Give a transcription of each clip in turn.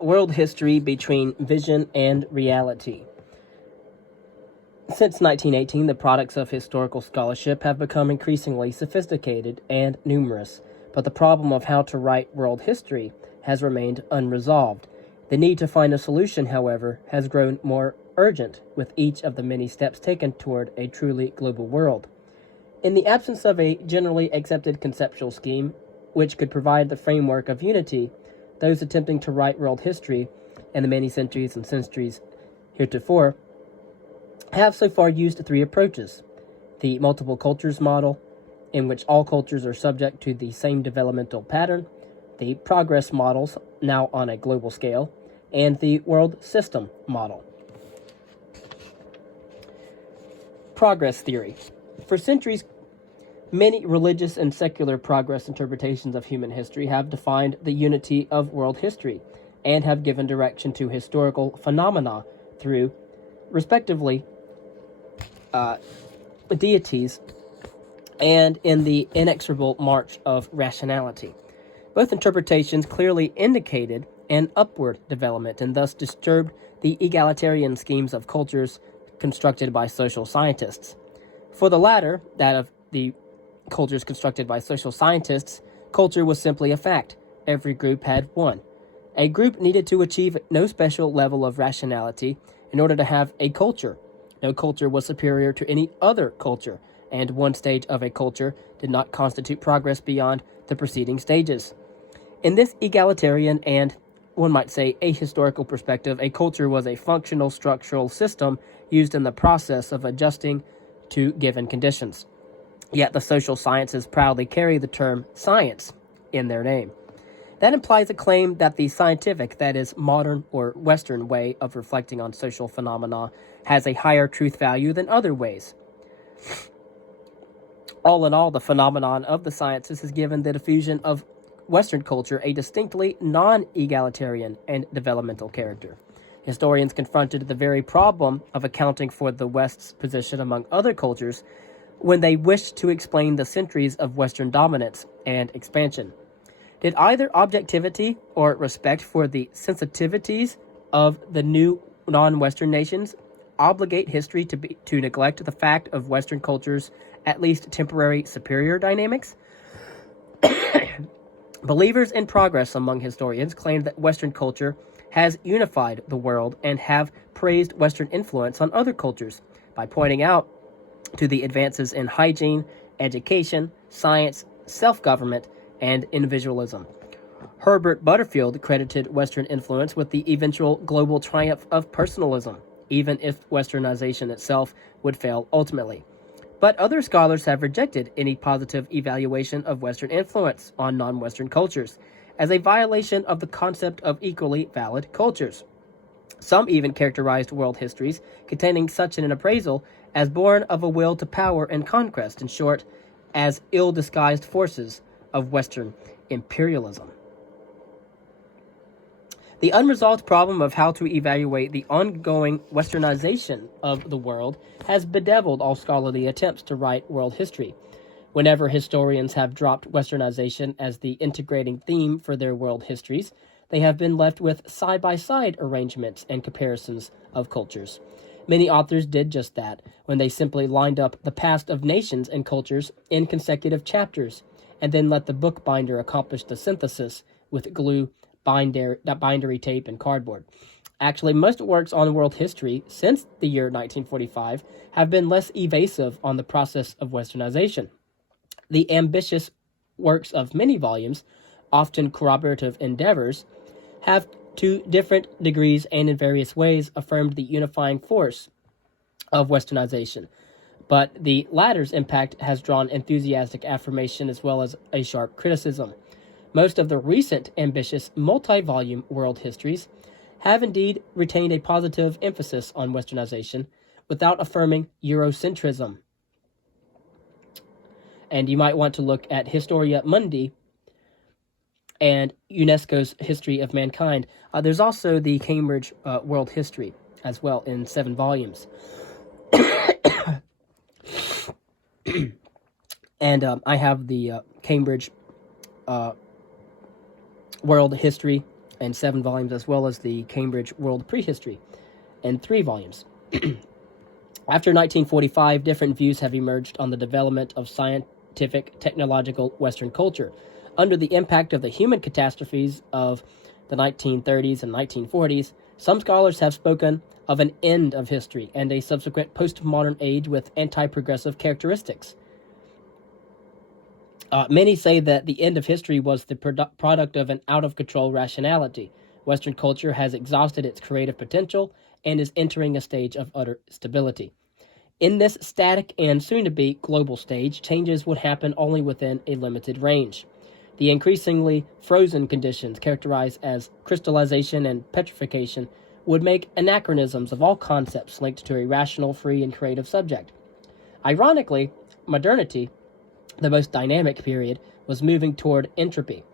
World history between vision and reality. Since 1918, the products of historical scholarship have become increasingly sophisticated and numerous, but the problem of how to write world history has remained unresolved. The need to find a solution, however, has grown more urgent with each of the many steps taken toward a truly global world. In the absence of a generally accepted conceptual scheme which could provide the framework of unity, those attempting to write world history in the many centuries and centuries heretofore have so far used three approaches: the multiple cultures model, in which all cultures are subject to the same developmental pattern; the progress models, now on a global scale; and the world system model. Progress theory. For centuries, many religious and secular progress interpretations of human history have defined the unity of world history and have given direction to historical phenomena through, respectively, deities and in the inexorable march of rationality. Both interpretations clearly indicated an upward development and thus disturbed the egalitarian schemes of cultures constructed by social scientists. For the latter, that of the cultures constructed by social scientists, culture was simply a fact. Every group had one. A group needed to achieve no special level of rationality in order to have a culture. No culture was superior to any other culture, and one stage of a culture did not constitute progress beyond the preceding stages. In this egalitarian and, one might say, ahistorical perspective, a culture was a functional structural system used in the process of adjusting to given conditions. Yet the social sciences proudly carry the term science in their name. That implies a claim that the scientific, that is, modern or Western way of reflecting on social phenomena has a higher truth value than other ways. All in all, the phenomenon of the sciences has given the diffusion of Western culture a distinctly non-egalitarian and developmental character. Historians confronted the very problem of accounting for the West's position among other cultures when they wished to explain the centuries of Western dominance and expansion. Did either objectivity or respect for the sensitivities of the new non-Western nations obligate history to neglect the fact of Western culture's at least temporary superior dynamics? Believers in progress among historians claim that Western culture has unified the world and have praised Western influence on other cultures by pointing out to the advances in hygiene, education, science, self-government, and individualism. Herbert Butterfield credited Western influence with the eventual global triumph of personalism, even if Westernization itself would fail ultimately. But other scholars have rejected any positive evaluation of Western influence on non-Western cultures as a violation of the concept of equally valid cultures. Some even characterized world histories containing such an appraisal as born of a will to power and conquest, in short, as ill-disguised forces of Western imperialism. The unresolved problem of how to evaluate the ongoing Westernization of the world has bedeviled all scholarly attempts to write world history. Whenever historians have dropped Westernization as the integrating theme for their world histories, they have been left with side-by-side arrangements and comparisons of cultures. Many authors did just that when they simply lined up the past of nations and cultures in consecutive chapters, and then let the bookbinder accomplish the synthesis with glue, bindery tape, and cardboard. Actually, most works on world history since the year 1945 have been less evasive on the process of Westernization. The ambitious works of many volumes, often corroborative endeavors, have to different degrees and in various ways affirmed the unifying force of Westernization, but the latter's impact has drawn enthusiastic affirmation as well as a sharp criticism. Most of the recent ambitious multi-volume world histories have indeed retained a positive emphasis on Westernization without affirming Eurocentrism. And you might want to look at Historia Mundi and UNESCO's History of Mankind. There's also the Cambridge World History as well in 7 volumes. And I have the Cambridge World History in 7 volumes, as well as the Cambridge World Prehistory in 3 volumes. After 1945, different views have emerged on the development of scientific, technological Western culture. Under the impact of the human catastrophes of the 1930s and 1940s, some scholars have spoken of an end of history and a subsequent postmodern age with anti-progressive characteristics. Many say that the end of history was the product of an out-of-control rationality. Western culture has exhausted its creative potential and is entering a stage of utter stability. In this static and soon-to-be global stage, changes would happen only within a limited range. The increasingly frozen conditions characterized as crystallization and petrification would make anachronisms of all concepts linked to a rational, free, and creative subject. Ironically, modernity, the most dynamic period, was moving toward entropy.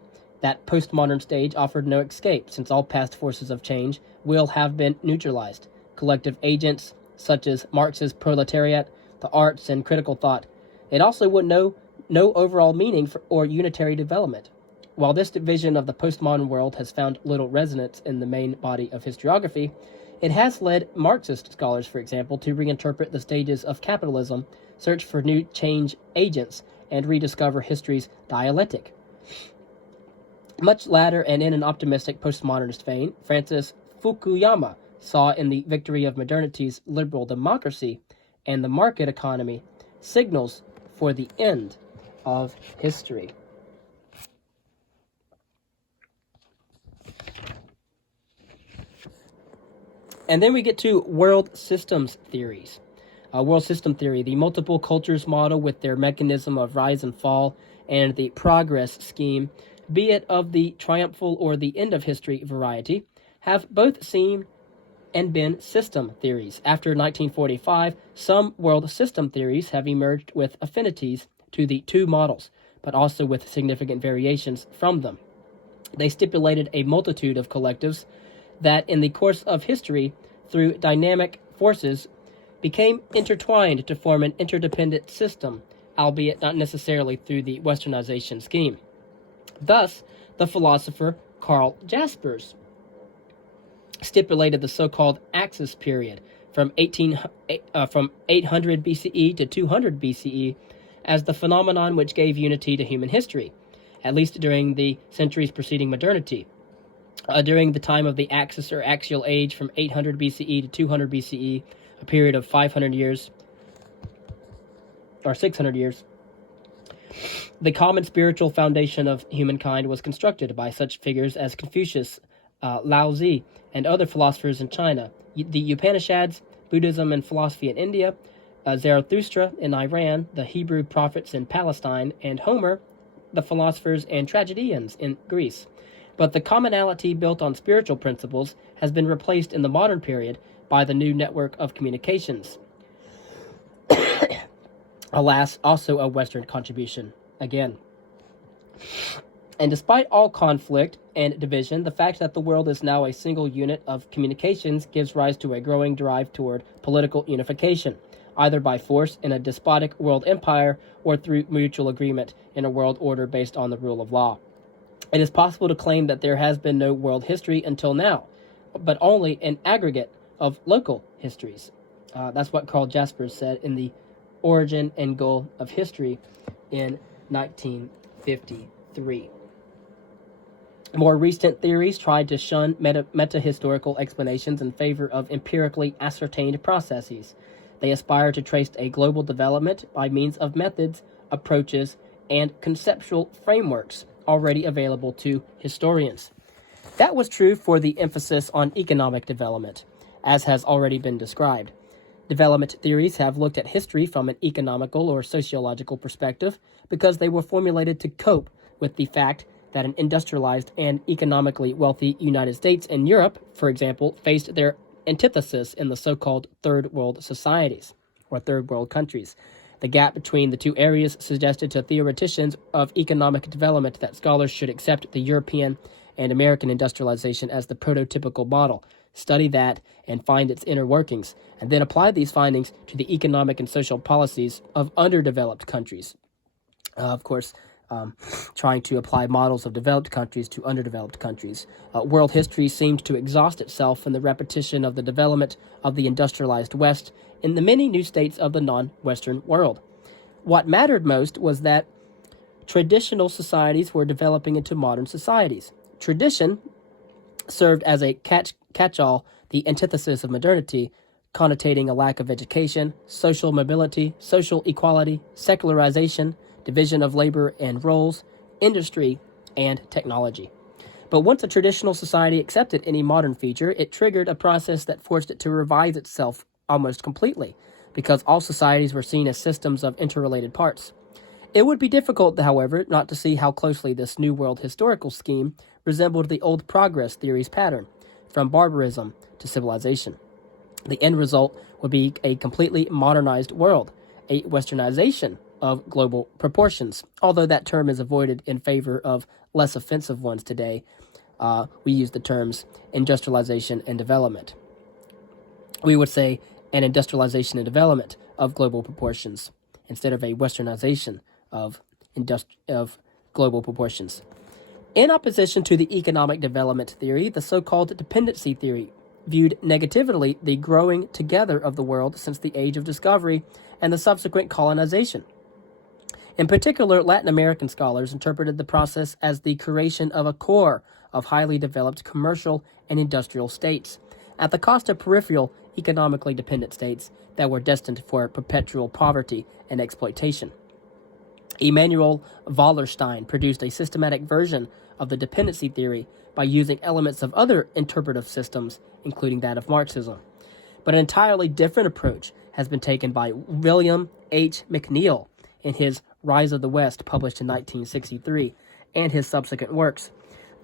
That postmodern stage offered no escape, since all past forces of change will have been neutralized. Collective agents, such as Marx's proletariat, the arts, and critical thought. It also would know no overall meaning or unitary development. While this vision of the postmodern world has found little resonance in the main body of historiography, it has led Marxist scholars, for example, to reinterpret the stages of capitalism, search for new change agents, and rediscover history's dialectic. Much later, and in an optimistic postmodernist vein, Francis Fukuyama saw in the victory of modernity's liberal democracy and the market economy signals for the end of history. And then we get to world systems theories. World system theory, the multiple cultures model with their mechanism of rise and fall, and the progress scheme, be it of the triumphal or the end of history variety, have both seemed and been system theories. After 1945, some world system theories have emerged with affinities to the two models, but also with significant variations from them. They stipulated a multitude of collectives that, in the course of history, through dynamic forces, became intertwined to form an interdependent system, albeit not necessarily through the westernization scheme. Thus, the philosopher Karl Jaspers stipulated the so-called Axis period from 800 BCE to 200 BCE as the phenomenon which gave unity to human history, at least during the centuries preceding modernity. During the time of the Axis or axial age from 800 BCE to 200 BCE, a period of 500 years or 600 years, the common spiritual foundation of humankind was constructed by such figures as Confucius, Lao Tzu, and other philosophers in China, the Upanishads, Buddhism and philosophy in India, Zarathustra in Iran, the Hebrew prophets in Palestine, and Homer, the philosophers and tragedians in Greece. But the commonality built on spiritual principles has been replaced in the modern period by the new network of communications. Alas, also a Western contribution, again. And despite all conflict and division, the fact that the world is now a single unit of communications gives rise to a growing drive toward political unification, either by force in a despotic world empire or through mutual agreement in a world order based on the rule of law. It is possible to claim that there has been no world history until now, but only an aggregate of local histories. That's what Karl Jaspers said in The Origin and Goal of History in 1953. More recent theories tried to shun meta-historical explanations in favor of empirically ascertained processes. They aspire to trace a global development by means of methods, approaches, and conceptual frameworks already available to historians. That was true for the emphasis on economic development, as has already been described. Development theories have looked at history from an economical or sociological perspective because they were formulated to cope with the fact that an industrialized and economically wealthy United States and Europe, for example, faced their antithesis in the so-called third world societies, or third world countries. The gap between the two areas suggested to theoreticians of economic development that scholars should accept the European and American industrialization as the prototypical model, study that, and find its inner workings, and then apply these findings to the economic and social policies of underdeveloped countries. Of course, trying to apply models of developed countries to underdeveloped countries. World history seemed to exhaust itself in the repetition of the development of the industrialized West in the many new states of the non-Western world. What mattered most was that traditional societies were developing into modern societies. Tradition served as a catch-all, the antithesis of modernity, connotating a lack of education, social mobility, social equality, secularization, division of labor and roles, industry, and technology. But once a traditional society accepted any modern feature, it triggered a process that forced it to revise itself almost completely, because all societies were seen as systems of interrelated parts. It would be difficult, however, not to see how closely this New World historical scheme resembled the old progress theory's pattern, from barbarism to civilization. The end result would be a completely modernized world, a westernization of global proportions. Although that term is avoided in favor of less offensive ones today, we use the terms industrialization and development. We would say an industrialization and development of global proportions instead of a westernization of global proportions. In opposition to the economic development theory, the so-called dependency theory viewed negatively the growing together of the world since the age of discovery and the subsequent colonization. In particular, Latin American scholars interpreted the process as the creation of a core of highly developed commercial and industrial states, at the cost of peripheral, economically dependent states that were destined for perpetual poverty and exploitation. Emanuel Wallerstein produced a systematic version of the dependency theory by using elements of other interpretive systems, including that of Marxism. But an entirely different approach has been taken by William H. McNeill in his Rise of the West, published in 1963, and his subsequent works.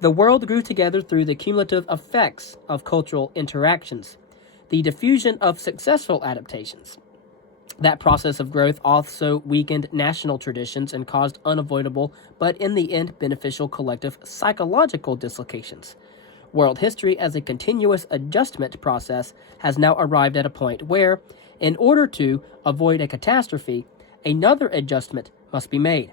The world grew together through the cumulative effects of cultural interactions, the diffusion of successful adaptations. That process of growth also weakened national traditions and caused unavoidable, but in the end beneficial collective psychological dislocations. World history as a continuous adjustment process has now arrived at a point where, in order to avoid a catastrophe, another adjustment must be made.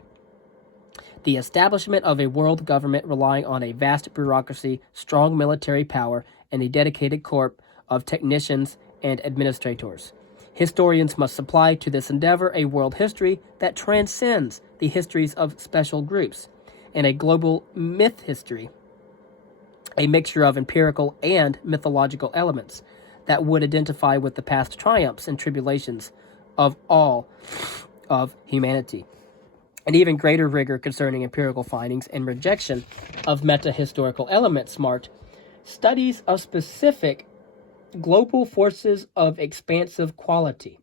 The establishment of a world government relying on a vast bureaucracy, strong military power, and a dedicated corps of technicians and administrators. Historians must supply to this endeavor a world history that transcends the histories of special groups, and a global myth history, a mixture of empirical and mythological elements that would identify with the past triumphs and tribulations of all of humanity. An even greater rigor concerning empirical findings and rejection of meta-historical elements marked studies of specific global forces of expansive quality.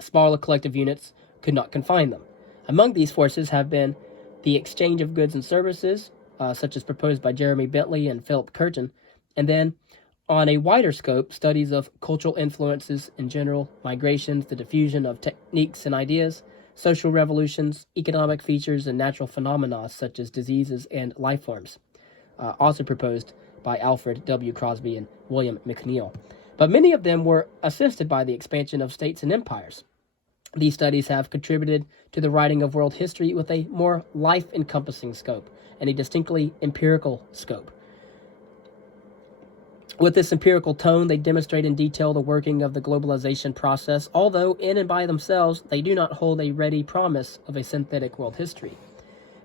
Smaller collective units could not confine them. Among these forces have been the exchange of goods and services, such as proposed by Jeremy Bentley and Philip Curtin, and then, on a wider scope, studies of cultural influences in general, migrations, the diffusion of techniques and ideas, social revolutions, economic features, and natural phenomena such as diseases and life forms, also proposed by Alfred W. Crosby and William McNeill. But many of them were assisted by the expansion of states and empires. These studies have contributed to the writing of world history with a more life-encompassing scope and a distinctly empirical scope. With this empirical tone, they demonstrate in detail the working of the globalization process, although in and by themselves, they do not hold a ready promise of a synthetic world history.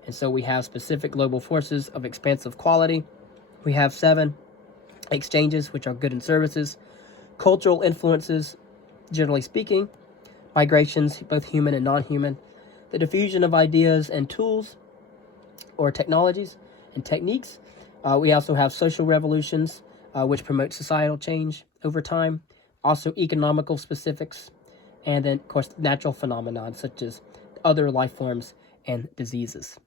And so we have specific global forces of expansive quality. We have 7 exchanges, which are goods and services, cultural influences, generally speaking, migrations, both human and non-human, the diffusion of ideas and tools or technologies and techniques. We also have social revolutions, which promote societal change over time, also economical specifics, and then, of course, natural phenomena such as other life forms and diseases.